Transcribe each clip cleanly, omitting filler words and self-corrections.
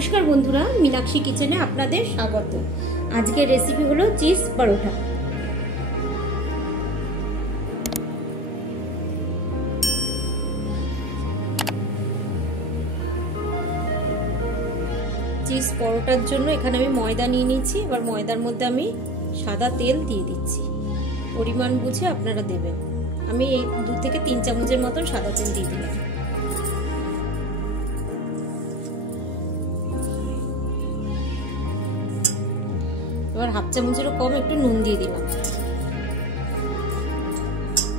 नमस्कार बंधुरा मीनाक्षी किचेने आपनादेर स्वागत। आजकेर रेसिपि हलो चीज परोटा। चीज परोटार जोन्नो एखाने आमि मयदा निये निয়েছি। एबार मयदार मध्य आमि सादा तेल दिए दिচ্ছি। परिमाण बुझे आपनारा देবেন। आमि 2 থেকে 3 চামচের মতন সাদা তেল দিয়ে দিলাম। এবার হাফ চামচেরও কম একটু নুন দিয়ে দিলাম।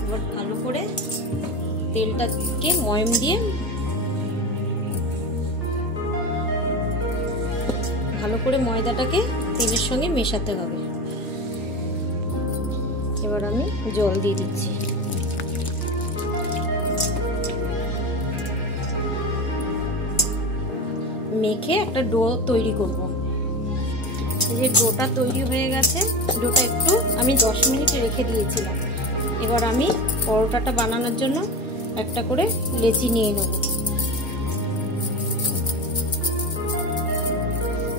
এবার ভালো করে তেলটাকে ময়ম দিয়ে ভালো করে ময়দাটাকে তেলের সঙ্গে মেশাতে হবে। এবার আমি জল দিয়ে দিচ্ছি। মেখে একটা ডো তৈরি করব। যে ডোটা তৈরি হয়ে গেছে, ডোটা একটু আমি 10 মিনিট রেখে দিয়েছিলাম। এবার আমি পরোটাটা বানানোর জন্য একটা করে লেচি নিয়ে নেব।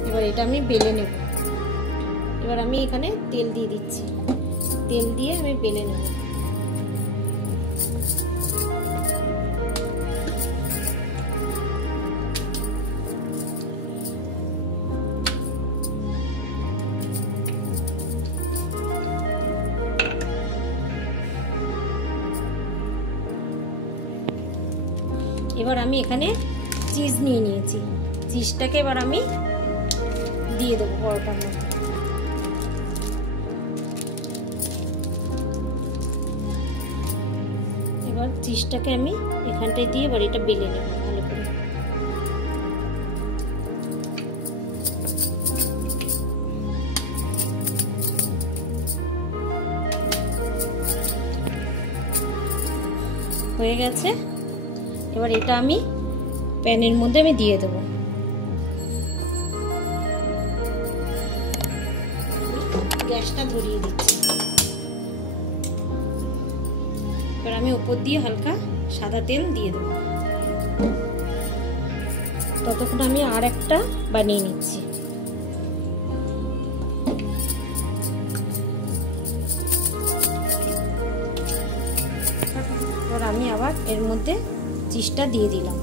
এবার এটা আমি বেলে নেব। এবার আমি এখানে তেল দিয়ে দিচ্ছি। তেল দিয়ে আমি বেলে নেব। এবার আমি এখানে চিজ নিয়ে নিয়েছি। চিজটাকে এবার আমি দিয়ে দেবো পরোটার মধ্যে। এবার চিজটাকে আমি এখানটায় দিয়ে এবার এটা বেলে নেব ভালো করে। হয়ে গেছে। এবার এটা আমি প্যানের মধ্যে আমি দিয়ে দেব। গ্যাসটা ধরিয়ে দিচ্ছি। এবার আমি উপর দিয়ে হালকা সাদা তেল দিয়ে দেব। ততক্ষণ আমি আর একটা বানিয়ে নিচ্ছি। এবার আমি আবার এর মধ্যে চিজটা দিয়ে দিলাম।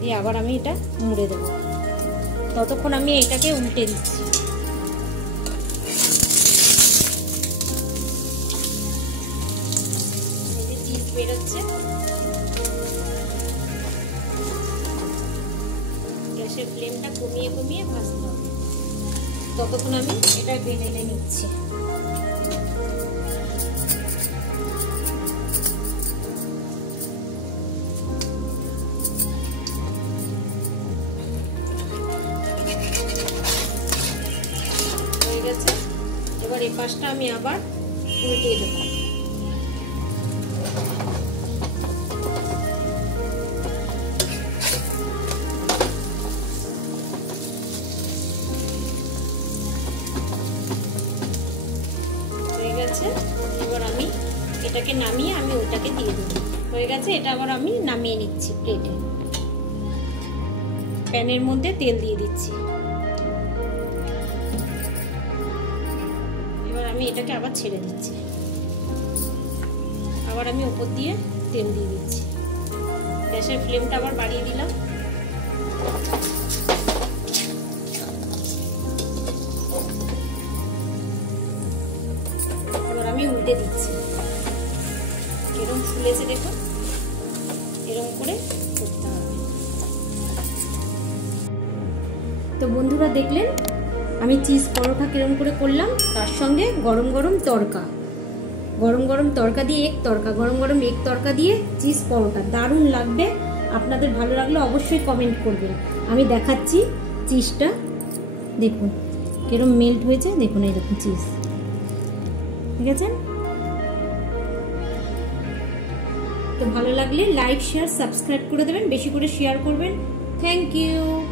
দিয়ে আবার আমি এটা মুড়ে দেব। ততক্ষণ আমি এটাকে উল্টে দিচ্ছি। এই যে চিজ বেরোচ্ছে। গ্যাসের ফ্লেমটা কমিয়ে কমিয়ে ভাজতে হবে। ততক্ষণ আমি এটা বেলে নিচ্ছি। এবার এই পাশটা আমি আবার উল্টিয়ে দেব। হয়ে গেছে। এবার আমি এটাকে নামিয়ে আমি ওটাকে দিয়ে দেব। হয়ে গেছে। এটা আবার আমি নামিয়ে নিচ্ছি প্লেটে। প্যানের মধ্যে তেল দিয়ে দিচ্ছি। আমি এটাকে আবার ছেড়ে দিচ্ছি। আবার আমি উপর দিয়ে তেল দিয়ে দিচ্ছি। গ্যাসের ফ্লেমটা আবার বাড়িয়ে দিলাম। এবার আমি উল্টে দিচ্ছি। এরকম ফুলেছে দেখো, এরকম করে করতে হবে। তো বন্ধুরা দেখলেন আমি চিজ পরোটা কিরম করে করলাম। তার সঙ্গে গরম গরম তড়কা দিয়ে এক তড়কা, গরম গরম এক তড়কা দিয়ে চিজ পরোটা দারুণ লাগবে। আপনাদের ভালো লাগলে অবশ্যই কমেন্ট করবেন। আমি দেখাচ্ছি চিজটা দেখুন কিরম মেল্ট হয়েছে। দেখুন এই দেখুন চিজ, ঠিক আছে। তো ভালো লাগলে লাইক শেয়ার সাবস্ক্রাইব করে দেবেন, বেশি করে শেয়ার করবেন। Thank you.